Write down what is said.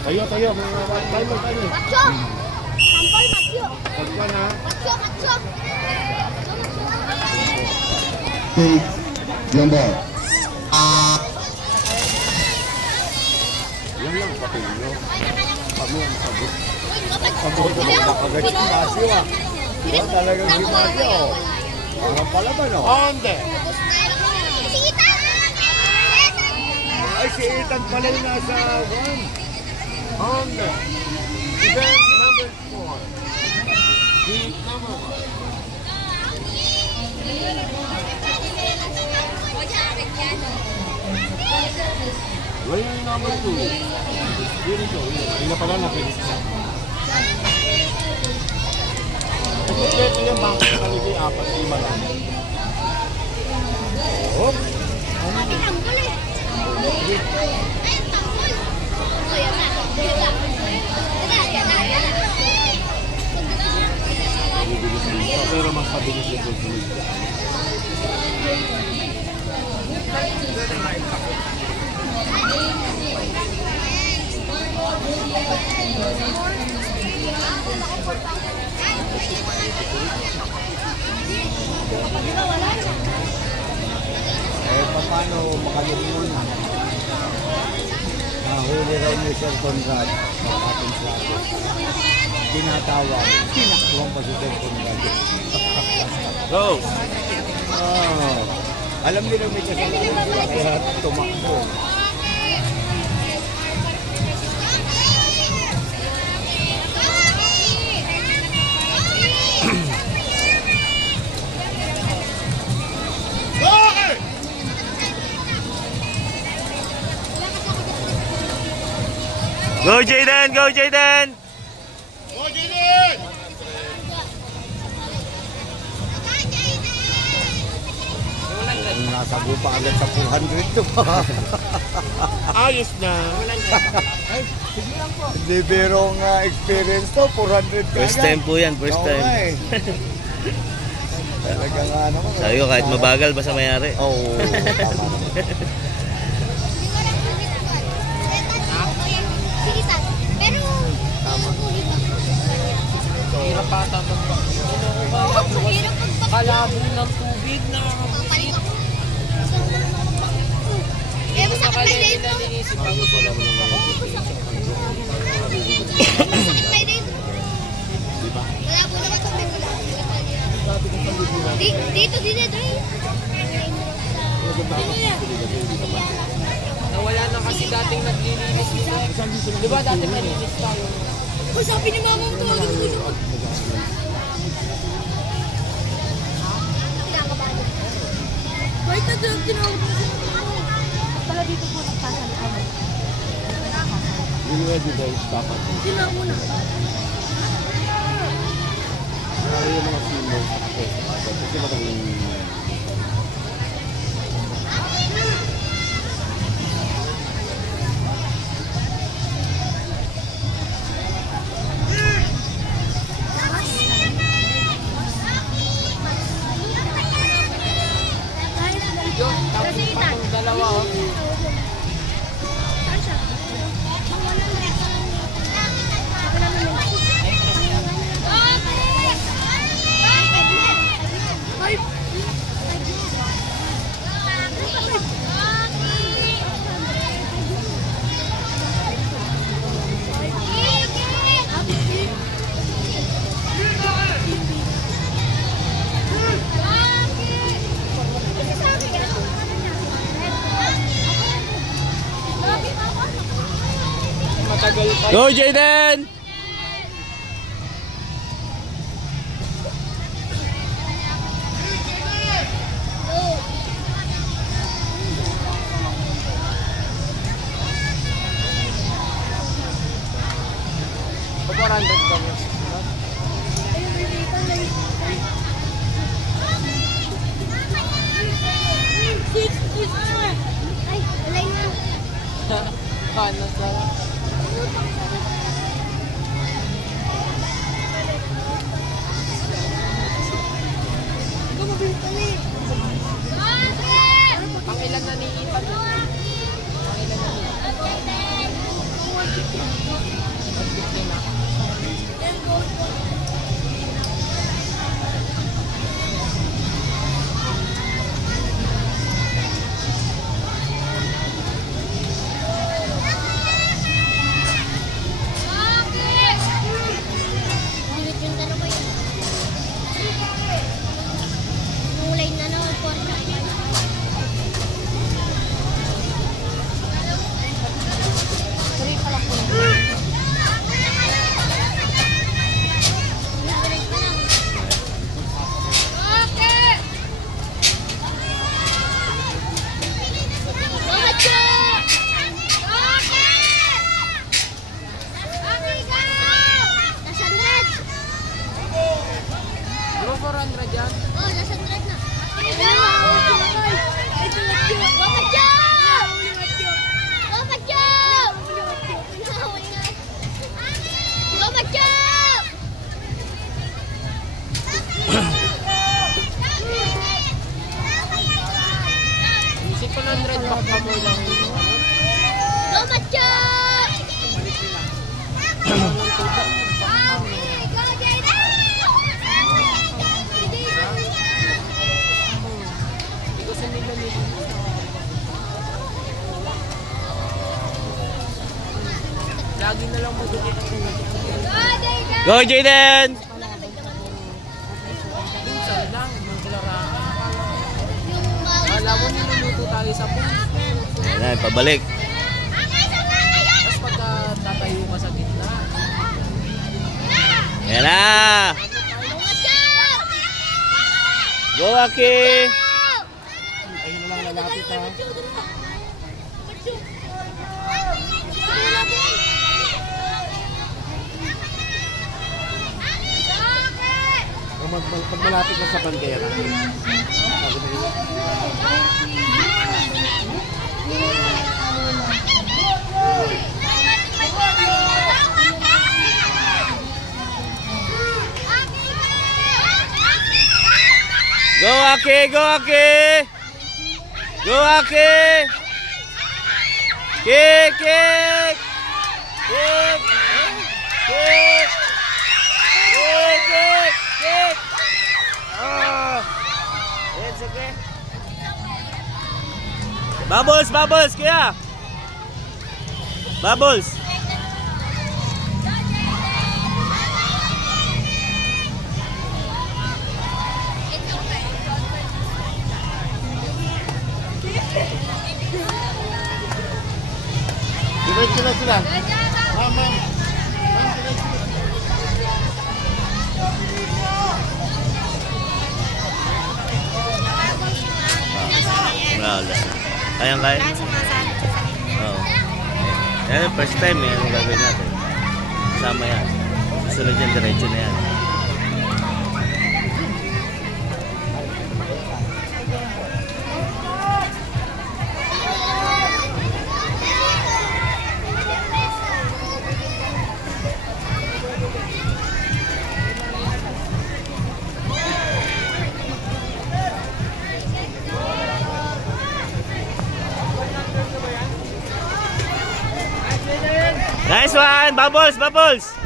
Tayo, tayo. Macho! Sampal macho! Pagka na. Macho! Take yung ball. Yan lang, pati nyo. Kami ang sabot. Sabot ko na agad si Masyo ah. Talagang si Masyo. Parang palaban oh. Oh, hindi. Si Ethan! Ay, si Ethan pala yung nasa 1. Oh, hindi. Event number 4. Heat number 1. Lane number 2. Dito. Hindi na pala napinis na. Ito yung bangko sa kaligi, 4-5 lang. Oh! Ano yun? Tanggol eh! Ay, tanggol! O, yan na. Yan na. Pero mas pabilis yung pagbulig. Paano makalimutan na? Nahuli raw ni Sir Conrad sa ating plato. Tinatawag, tinakbuhan pa si Sir Conrad. Go! Oh, alam nila may kasalanan sila kaya tumakbo. Go Jayden! Go Jayden! Go, Jilin! Nasago pa agad sa 400 to. Ayos na. Hindi berong experience to, 400 ka First time po yan, first time. Talaga nga naman. Sabi ko kahit mabagal basta mayari. Oo, tama naman. Si Ethan. Pero, Hirap pa tamang ba? mahirap magbakit. Kalabo ng tubig na Papalit ako. Eh, masakit tayo dito. nalinisip bago sila Masakit tayo dito. Wala po naman tubig. Dito, dito. Nawala na kasi dating naglilinis sila. Di ba dati nalinis tayo? O, sabi ni mama mo tuwagin mo siya. Wait na doon, tinawag mo siya. Pala dito po nagsasalita. Will ready daw stop at Tinawag mo na. Ano yung mga sino kasi magaling Yun, tapos pa itong dalawa oh. Matagal pa. Go Jayden! Pag 400 kami. Ay, alay na. Ano sa... Pangilan na ni Ethan. Pangilan na ni Ethan. lagi na lang magkikita ko. Go, Jaden! Minsan lang, maglalaro. Yung Alam mo, niluluto tayo sa pool. Ayan, pabalik. Tapos pagka tatayo ka sa gitna, Ayan na! Go, Aki! Ayun na lang lalapit ha. Pag malapit na sa bandera. Go, Aki! Go, Aki! Go, Aki! Kick! Kick! Kick! Kick! Kick! Kick! Kick! Ah! It's okay. Bubbles! Bubbles! Kaya! Bubbles! Diretso na sila. Mama. Wala. Kayang-kaya? Oo. Yan yung first time eh. Anong gagawin natin? Kasama yan. Sunod yan, diretso na yan. Nice one! Bubbles! Bubbles!